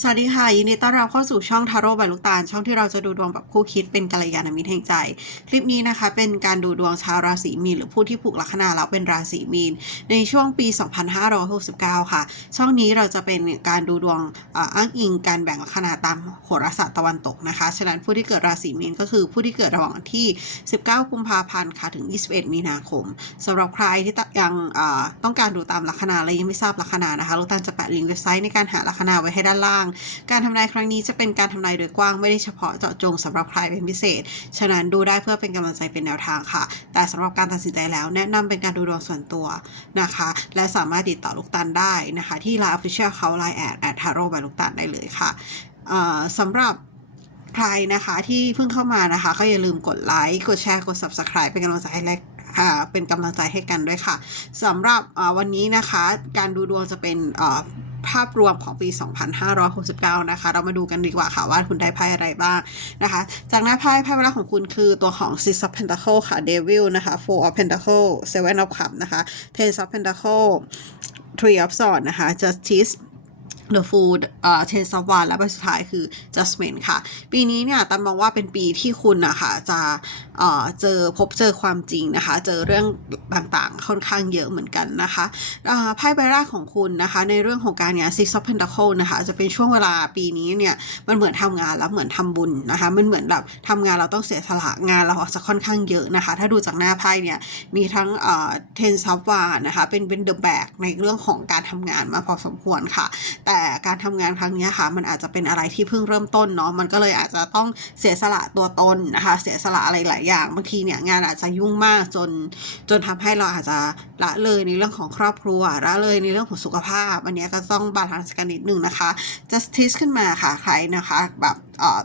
สวัสดีค่ะยินดีต้อนรับเข้าสู่ช่องทาโร่ใบลูกตาล ช่องที่เราจะดูดวงแบบคู่คิดเป็นกัลยาณมิตรแห่งใจ คลิปนี้นะคะ เป็นการดูดวงชาวราศีมีน หรือผู้ที่ผูกลัคนาแล้วเป็นราศีมีน ในช่วงปี 2569 ค่ะ ช่องนี้เราจะเป็นการดูดวงอ้างอิงการแบ่งลัคนาตามโหราศาสตร์ตะวันตกนะคะ ฉะนั้นผู้ที่เกิดราศีมีนก็คือผู้ที่เกิดระหว่างวันที่ 19 กุมภาพันธ์ค่ะถึง 21 มีนาคมสำหรับใครที่ยังต้องการดูตามลัคนาและยังไม่ทราบลัคนานะคะลูกตาลจะแปะลิงก์เว็บไซต์ในการหาลัคนาไว้ให้ด้านล่างการทำนายครั้งนี้จะเป็นการทำนายโดยกว้างไม่ได้เฉพาะเจาะจงสำหรับใครเป็นพิเศษ ฉะนั้นดูได้เพื่อเป็นกำลังใจเป็นแนวทางค่ะ แต่สำหรับการตัดสินใจแล้วแนะนำเป็นการดูดวงส่วนตัวนะคะ และสามารถติดต่อลูกตันได้นะคะ ที่ Line Official เขา Line แอดแอดทาโร่บายลูกตันได้เลยค่ะสำหรับใครนะคะที่เพิ่งเข้ามานะคะ ก็อย่าลืมกดไลค์กดแชร์กด Subscribe เป็นกำลังใจให้และค่ะเป็นกำลังใจให้กันด้วยค่ะสำหรับวันนี้นะคะ การดูดวงจะเป็น ภาพรวมของปี 2569 นะคะ เรามาดูกันดีกว่าค่ะว่าคุณได้ไพ่อะไรบ้างนะคะ จากหน้าไพ่ไพ่เวลาของคุณคือตัวของ Six of Pentacles ค่ะ Devil นะคะ Four of Pentacles Seven of Cups นะคะ Ten of Pentacles Three of Swords นะคะ Justice The Fool เอ่อ Ten of Wands และใบสุดท้ายคือ Judgment ค่ะ ปีนี้เนี่ยตันมองว่าเป็นปีที่คุณนะคะจะเอ่อเจอพบเจอความจริงนะคะ เจอเรื่องต่างๆ ค่อนข้างเยอะเหมือนกันนะคะอ่าไพ่ใบแรกของคุณนะคะ ในเรื่องของการงาน Six of Pentacle นะคะ จะเป็นช่วงเวลาปีนี้เนี่ยมันเหมือนทำงานแล้วเหมือนทำบุญนะคะ มันเหมือนแบบทำงานเราต้องเสียสละงานเราจะค่อนข้างเยอะนะคะ ถ้าดูจากหน้าไพ่เนี่ยมีทั้งเอ่อ Ten of Wands นะคะเป็นเป็น The Bag ในเรื่องของการทำงานมาพอสมควรค่ะแต่แต่การทำงานครั้งนี้ค่ะ มันอาจจะเป็นอะไรที่เพิ่งเริ่มต้นเนาะมันก็เลยอาจจะต้องเสียสละตัวตนนะคะ เสียสละอะไรหลายอย่างบางทีเนี่ยงานอาจจะยุ่งมากจนจนทำให้เราอาจจะละเลยในเรื่องของครอบครัวละเลยในเรื่องของสุขภาพอันนี้ก็ต้องบาลานซ์กันนิดนึงนะคะ justice ขึ้นมาค่ะใครนะคะแบบ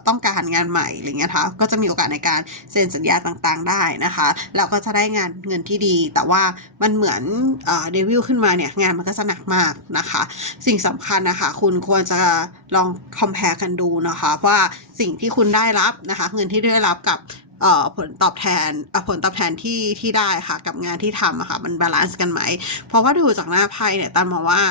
ต้องการงานใหม่อะไรเงี้ยคะก็จะมีโอกาสในการเซ็นสัญญาต่างๆได้นะคะแล้วก็จะได้งานเงินที่ดี แต่ว่ามันเหมือนเดวิลขึ้นมาเนี่ยงานมันก็จะหนักมากนะคะ สิ่งสำคัญนะคะคุณควรจะลองคอมเพลกันดูนะคะว่าสิ่งที่คุณได้รับนะคะ เงินที่ได้รับกับ ผลตอบแทนผลตอบแทนที่ที่ได้ค่ะ กับงานที่ทำอะค่ะมันบาลานซ์กันไหม เพราะว่าดูจากหน้าไพ่เนี่ยตันมองว่า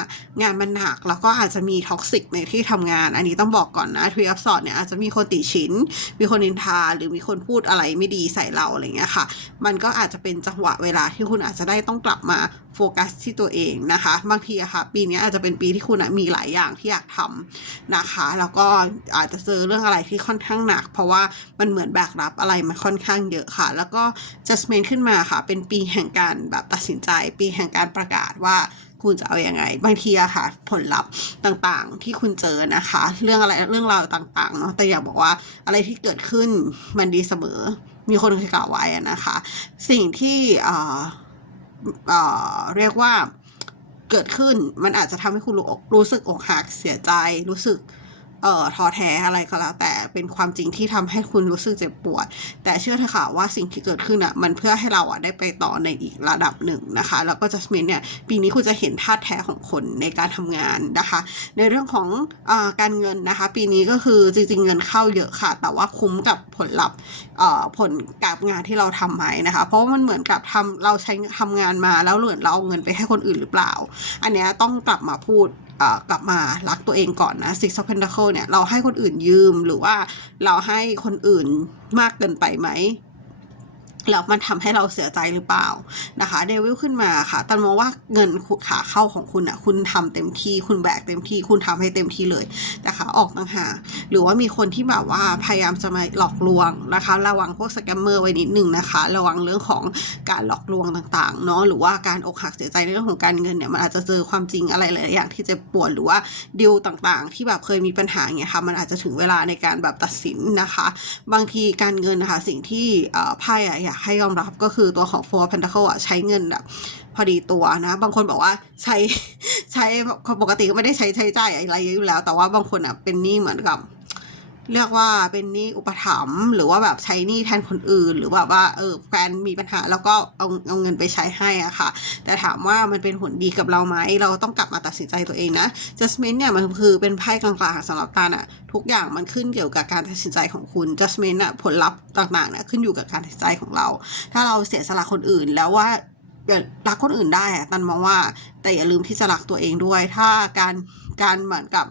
งานมันหนักแล้วก็อาจจะมีท็อกซิกในที่ทำงาน อันนี้ต้องบอกก่อนนะทรีอัพสอดเนี่ยอาจจะมีคนติชินมีคนนินทา หรือมีคนพูดอะไรไม่ดีใส่เราอะไรเงี้ยค่ะ มันก็อาจจะเป็นจังหวะเวลาที่คุณอาจจะได้ต้องกลับมาโฟกัสที่ตัวเองนะคะ บางทีอะค่ะ ปีนี้อาจจะเป็นปีที่คุณมีหลายอย่างที่อยากทำนะคะ แล้วก็อาจจะเจอเรื่องอะไรที่ค่อนข้างหนัก เพราะว่ามันเหมือนแบกรับอะไรมาค่อนข้างเยอะค่ะ แล้วก็ judgment ขึ้นมาค่ะ เป็นปีแห่งการแบบตัดสินใจ ปีแห่งการประกาศว่าคุณจะเอาอยัางไง บางทีอะค่ะ ผลลัพธ์ต่างๆที่คุณเจอนะคะ เรื่องอะไรเรื่องราวต่างๆเนาะแต่อยากบอกว่าอะไรที่เกิดขึ้นมันดีเสมอ มีคนเคยกล่าวไว้นะคะ สิ่งที่เอ่อเอ่อเรียกว่าเกิดขึ้นมันอาจจะทำให้คุณรู้อกรู้สึกอกหักเสียใจรู้สึก เอ่อท้อแท้อะไรก็แล้ว แต่เป็นความจริงที่ทำให้คุณรู้สึกเจ็บปวด แต่เชื่อเถอะค่ะว่าสิ่งที่เกิดขึ้นอะมันเพื่อให้เราอะได้ไปต่อในอีกระดับหนึ่งนะคะ แล้วก็จัสมินเนี่ยปีนี้คุณจะเห็นท่าแท้ของคนในการทำงานนะคะ ในเรื่องของอาการเงินนะคะ ปีนี้ก็คือจริงๆเงินเข้าเยอะค่ะ แต่ว่าคุ้มกับผลลัพธ์เอ่อผลกับงานที่เราทำไหมนะคะ เพราะว่ามันเหมือนกับทำเราใช้ทำงานมาแล้วเหลือเราเอาเงินไปให้คนอื่นหรือเปล่า อันเนี้ยต้องกลับมาพูด กลับมารักตัวเองก่อนนะ Six of Pentacle เนี่ย เราให้คนอื่นยืมหรือว่าเราให้คนอื่นมากเกินไปไหม แล้วมันทำให้เราเสียใจหรือเปล่านะคะเดวิลขึ้นมาค่ะตันมองว่าเงินขาเข้าของคุณอะคุณทำเต็มที่คุณแบกเต็มที่คุณทำให้เต็มที่เลยแต่ขาออกต่างหากหรือว่ามีคนที่แบบว่าพยายามจะมาหลอกลวงนะคะ ระวังพวกสแกมเมอร์ไว้นิดนึงนะคะ ระวังเรื่องของการหลอกลวงต่างๆเนาะหรือว่าการอกหักเสียใจในเรื่องของการเงินเนี่ยมันอาจจะเจอความจริงอะไรหลายๆอย่างที่เจ็บปวดหรือว่าดิวต่างๆ ที่แบบเคยมีปัญหาอย่างเงี้ยค่ะมันอาจจะถึงเวลาในการแบบตัดสินนะคะ บางทีการเงินนะคะสิ่งที่เอ่อไพ่อะอยากให้ยอมรับก็คือตัวของ Four Pentacle อะใช้เงินแบบพอดีตัวนะ บางคนบอกว่าใช้ใช้ปกติก็ไม่ได้ใช้ใช้จ่ายอะไรเยอะอยู่แล้ว แต่ว่าบางคนอะเป็นหนี้เหมือนกับ เรียกว่าเป็นหนี้อุปถัมภ์หรือว่าแบบใช้หนี้แทนคนอื่น หรือแบบว่าเออแฟนมีปัญหาแล้วก็เอาเอาเงินไปใช้ให้อะค่ะ แต่ถามว่ามันเป็นผลดีกับเราไหมเราต้องกลับมาตัดสินใจตัวเองนะ Jasmine เนี่ยมันคือเป็นไพ่กลางๆสำหรับตาน่ะทุกอย่างมันขึ้นเกี่ยวกับการตัดสินใจของคุณ Jasmine น่ะผลลัพธ์ต่างๆเนี่ยขึ้นอยู่กับการตัดสินใจของเรา ถ้าเราเสียสละคนอื่นแล้วว่ารักคนอื่นได้อะตันมองว่า แต่อย่าลืมที่จะรักตัวเองด้วย ถ้าการการเหมือนกับ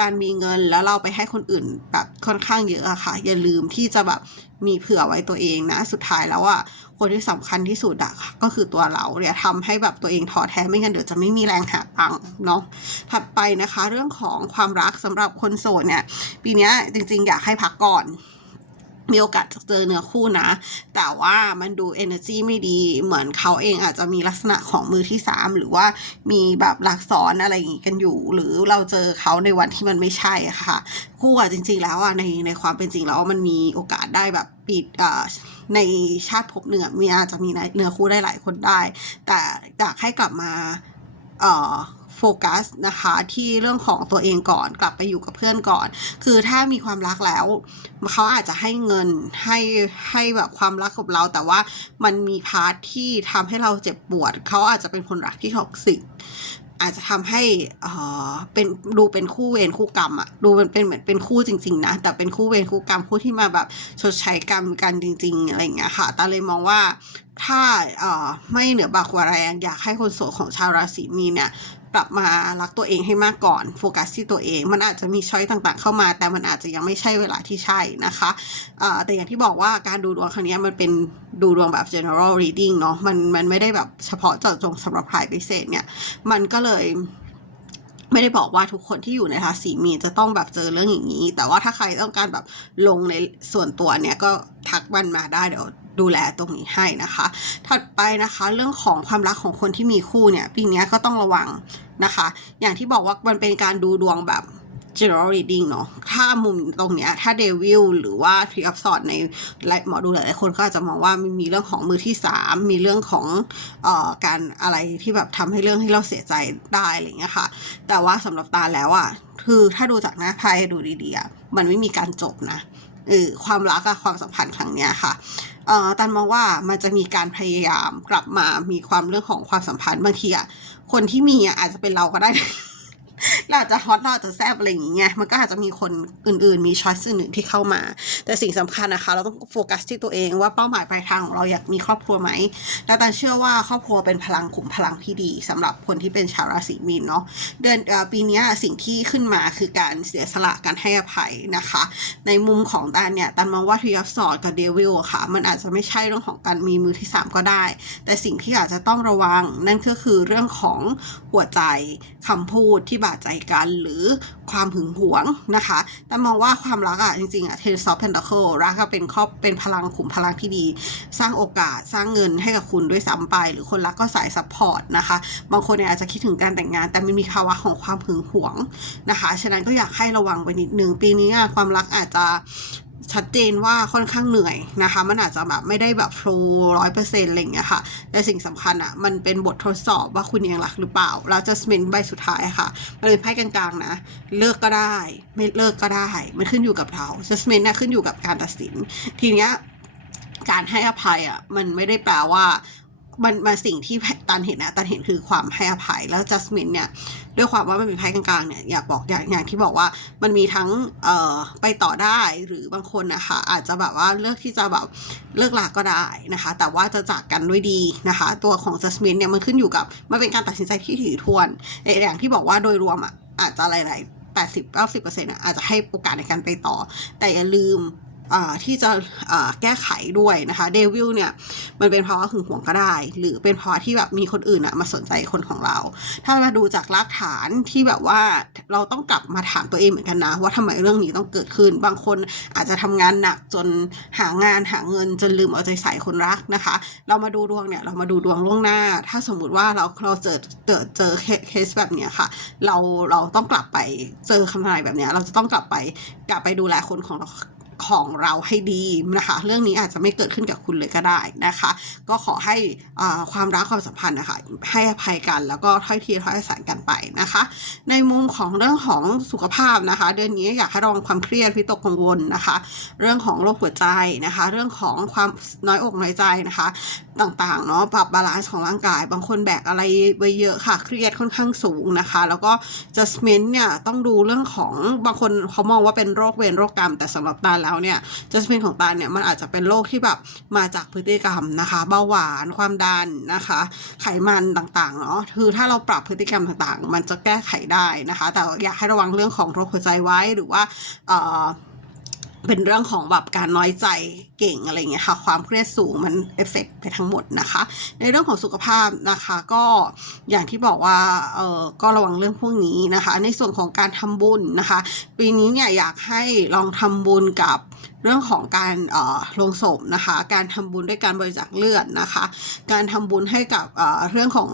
การมีเงินแล้วเราไปให้คนอื่นแบบค่อนข้างเยอะอะค่ะ อย่าลืมที่จะแบบมีเผื่อไว้ตัวเองนะ สุดท้ายแล้วอะคนที่สำคัญที่สุดอะก็คือตัวเราอย่าทำให้แบบตัวเองท้อแท้ไม่งั้นเดี๋ยวจะไม่มีแรงหาตังค์เนาะถัดไปนะคะ เรื่องของความรักสำหรับคนโสดเนี่ย ปีนี้จริง ๆ อยากให้พักก่อน มีโอกาสจะเจอเนื้อคู่นะ แต่ว่ามันดู energy ไม่ดี เหมือนเขาเองอาจจะมีลักษณะของมือที่สามหรือว่ามีแบบหลักซ้อนอะไรอย่างงี้กันอยู่ หรือเราเจอเขาในวันที่มันไม่ใช่ค่ะ คู่อะจริง ๆ แล้วอะในในความเป็นจริงแล้วมันมีโอกาสได้แบบปิดในชาติภพหนึ่งอมีอาจจะมีเนื้อคู่ได้หลายคนได้ แต่อยากให้กลับมาเอ่อ โฟกัสนะคะที่เรื่องของตัวเองก่อนกลับไปอยู่กับเพื่อนก่อน คือถ้ามีความรักแล้วเขาอาจจะให้เงินให้ให้แบบความรักกับเรา แต่ว่ามันมีพาร์ทที่ทำให้เราเจ็บปวด เขาอาจจะเป็นคนรักที่ท็อกซิกอาจจะทำให้เอ่อเป็นดูเป็นคู่เวรคู่กรรมอะดูมันเป็นเหมือนเป็นคู่จริง ๆ นะ แต่เป็นคู่เวรคู่กรรมคู่ที่มาแบบชดใช้กรรมกันจริง ๆ อะไรอย่างเงี้ยค่ะตาเลยมองว่าถ้าเอ่อไม่เหนือบากกว่าแรงอยากให้คนโสดของชาวราศีมีนเนี่ย กลับมารักตัวเองให้มากก่อนโฟกัสที่ตัวเอง มันอาจจะมีช้อยต่างๆ เข้ามา แต่มันอาจจะยังไม่ใช่เวลาที่ใช่นะคะแต่อย่างที่บอกว่าการดูดวงครั้งนี้มันเป็นดูดวงแบบ general reading เนาะมันมันไม่ได้แบบเฉพาะเจาะจงสำหรับใครพิเศษเนี่ย มันก็เลยไม่ได้บอกว่าทุกคนที่อยู่ในราศีมีนจะต้องแบบเจอเรื่องอย่างนี้ แต่ว่าถ้าใครต้องการแบบลงในส่วนตัวเนี่ยก็ทักมันมาได้เดี๋ยว ดูแลตรงนี้ให้นะคะ ถัดไปนะคะเรื่องของความรักของคนที่มีคู่เนี่ยปีนี้ก็ต้องระวังนะคะ อย่างที่บอกว่ามันเป็นการดูดวงแบบ general reading เนาะ ถ้ามุมตรงเนี้ย ถ้าเดวิลหรือว่า three of swords ในหมอดูหลายๆคนก็อาจจะมองว่ามันมีเรื่องของมือที่สามมีเรื่องของเอ่อการอะไรที่แบบทำให้เรื่องให้เราเสียใจได้อะไรอย่างเงี้ยค่ะ แต่ว่าสำหรับตาแล้วอะคือถ้าดูจากหน้าไพ่ดูดีๆมันไม่มีการจบนะ เออความรักอะความสัมพันธ์ครั้งเนี้ยค่ะเอ่อตันมองว่ามันจะมีการพยายามกลับมามีความเรื่องของความสัมพันธ์บางทีอะคนที่มีอะอาจจะเป็นเราก็ได้ เราอาจจะฮอตเราอาจจะแซบอะไรอย่างเงี้ยมันก็อาจจะมีคนอื่น ๆ มีช้อยส์อื่นที่เข้ามา แต่สิ่งสำคัญนะคะ เราต้องโฟกัสที่ตัวเองว่าเป้าหมายปลายทางของเราอยากมีครอบครัวไหมแล้วตันเชื่อว่าครอบครัวเป็นพลังขุมพลังที่ดีสำหรับคนที่เป็นชาวราศีมีนเนาะเดือนปีนี้สิ่งที่ขึ้นมาคือการเสียสละการให้อภัยนะคะ ในมุมของตันเนี่ยตันมองว่าทริอัฟสอดกับเดวิลค่ะ มันอาจจะไม่ใช่เรื่องของการมีมือที่ 3 ก็ได้ แต่สิ่งที่อาจจะต้องระวังนั่นก็คือเรื่องของหัวใจคำพูดที่บาดใจกันหรือความหึงหวงนะคะ แต่มองว่าความรักอะจริงๆอะเทนซอฟเพนดัคเคิลรักก็เป็นครอบเป็นพลังขุมพลังที่ดี สร้างโอกาสสร้างเงินให้กับคุณด้วยซ้ำไป หรือคนรักก็สายซัพพอร์ตนะคะ บางคนเนี่ยอาจจะคิดถึงการแต่งงาน แต่มันมีภาวะของความหึงหวงนะคะ ฉะนั้นก็อยากให้ระวังไปนิดนึงปีนี้อะความรักอาจจะ ชัดเจนว่าค่อนข้างเหนื่อยนะคะ มันอาจจะแบบไม่ได้แบบโฟล์ร้อยเปอร์เซ็นต์อะไรอย่างเงี้ยค่ะ แต่สิ่งสำคัญอะมันเป็นบททดสอบว่าคุณยังรักหรือเปล่าแล้วจะสเมนใบสุดท้ายค่ะ มันเป็นไพ่กลางๆนะ เลิกก็ได้ ไม่เลิกก็ได้ มันขึ้นอยู่กับเราจะสมินเนี่ยขึ้นอยู่กับการตัดสิน ทีเนี้ยการให้อภัยอะ มันไม่ได้แปลว่า มันมาสิ่งที่ตันเห็นนะตันเห็นคือความให้อภัยแล้ว justment เนี่ยด้วยความว่ามันเป็นไพ่กลางๆเนี่ยอยากบอกอย่างอย่างที่บอกว่ามันมีทั้งเอ่อไปต่อได้หรือบางคนนะคะอาจจะแบบว่าเลือกที่จะแบบเลิกลาก็ได้นะคะ แต่ว่าจะจากกันด้วยดีนะคะ ตัวของ justment เนี่ยมันขึ้นอยู่กับมันเป็นการตัดสินใจที่ถี่ถ้วนในอย่างที่บอกว่าโดยรวมอะอาจจะหลายๆ80 90%อะอาจจะให้โอกาสในการไปต่อ แต่อย่าลืม ที่จะแก้ไขด้วยนะคะเดวิลเนี่ยมันเป็นภาวะหึงหวงก็ได้ หรือเป็นภาวะที่แบบมีคนอื่นอะมาสนใจคนของเรา ถ้ามาดูจากรากฐานที่แบบว่าเราต้องกลับมาถามตัวเองเหมือนกันนะ ว่าทำไมเรื่องนี้ต้องเกิดขึ้น บางคนอาจจะทำงานหนักจนหางานหาเงินจนลืมเอาใจใส่คนรักนะคะ เรามาดูดวงเนี่ยเรามาดูดวงล่วงหน้า ถ้าสมมุติว่าเราเราเจอเจอเจอเคสแบบเนี้ยค่ะ เราเราต้องกลับไปเจอคำทำนายแบบเนี้ยเราจะต้องกลับไปกลับไปดูแลคนของเรา ของเราให้ดีนะคะ เรื่องนี้อาจจะไม่เกิดขึ้นกับคุณเลยก็ได้นะคะ ก็ขอให้อ่าความรักความสัมพันธ์นะคะให้อภัยกันแล้วก็ถ้อยทีถ้อยอาศัยกันไปนะคะ ในมุมของเรื่องของสุขภาพนะคะ เดือนนี้อยากให้ระวังความเครียดวิตกกังวลนะคะ เรื่องของโรคหัวใจนะคะ เรื่องของความน้อยอกน้อยใจนะคะ ต่างๆเนาะปรับบาลานซ์ของร่างกาย บางคนแบกอะไรไว้เยอะค่ะเครียดค่อนข้างสูงนะคะ แล้วก็ judgment เนี่ยต้องดูเรื่องของบางคนเขามองว่าเป็นโรคเวรโรคกรรมแต่สำหรับตาแล้วแล้วเนี่ยจัสมินของตาเนี่ยมันอาจจะเป็นโรคที่แบบมาจากพฤติกรรมนะคะเบาหวานความดันนะคะ ไขมันต่างๆเนาะคือถ้าเราปรับพฤติกรรมต่างๆ มันจะแก้ไขได้นะคะ แต่อยากให้ระวังเรื่องของโรคหัวใจไว้หรือว่า เป็นเรื่องของแบบการน้อยใจเก่งอะไรเงี้ยค่ะ ความเครียดสูงมันเอฟเฟกไปทั้งหมดนะคะ ในเรื่องของสุขภาพนะคะก็อย่างที่บอกว่าเออก็ระวังเรื่องพวกนี้นะคะ ในส่วนของการทำบุญนะคะ ปีนี้เนี่ยอยากให้ลองทำบุญกับเรื่องของการเอ่อลงศพนะคะ การทำบุญด้วยการบริจาคเลือดนะคะ การทำบุญให้กับเอ่อเรื่องของ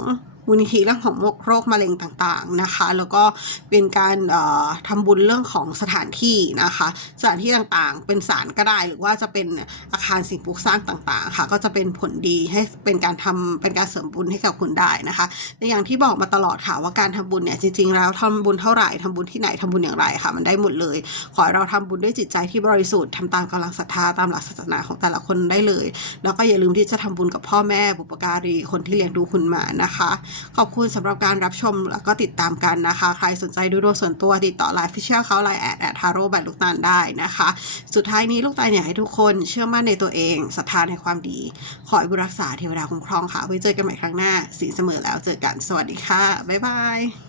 มูลนิธิเรื่องของโรคมะเร็งต่างๆนะคะ แล้วก็เป็นการเอ่อทำบุญเรื่องของสถานที่นะคะ สถานที่ต่างๆ เป็นศาลก็ได้หรือว่าจะเป็นอาคารสิ่งปลูกสร้างต่างๆ ค่ะ ก็จะเป็นผลดีให้เป็นการทำเป็นการเสริมบุญให้กับคุณได้นะคะในอย่างที่บอกมาตลอดค่ะว่าการทำบุญเนี่ยจริงๆแล้วทำบุญเท่าไหร่ทำบุญที่ไหนทำบุญอย่างไรค่ะ มันได้หมดเลย ขอให้เราทำบุญด้วยจิตใจที่บริสุทธิ์ทำตามกำลังศรัทธาตามหลักศาสนาของแต่ละคนได้เลย แล้วก็อย่าลืมที่จะทำบุญกับพ่อแม่บุปการีคนที่เลี้ยงดูคุณมานะคะขอบคุณสำหรับการรับชมแล้วก็ติดตามกันนะคะ ใครสนใจดูดวงส่วนตัวติดต่อไลน์ฟิเชียลเขาไลน์แอดแอดทาโร่แบบลูกตาลได้นะคะ สุดท้ายนี้ลูกตาลอยากให้ทุกคนเชื่อมั่นในตัวเองศรัทธาในความดี ขอให้บุรักษาเทวดาคุ้มครองค่ะไว้เจอกันใหม่ครั้งหน้าสีเสมอแล้วเจอกันสวัสดีค่ะบ๊ายบาย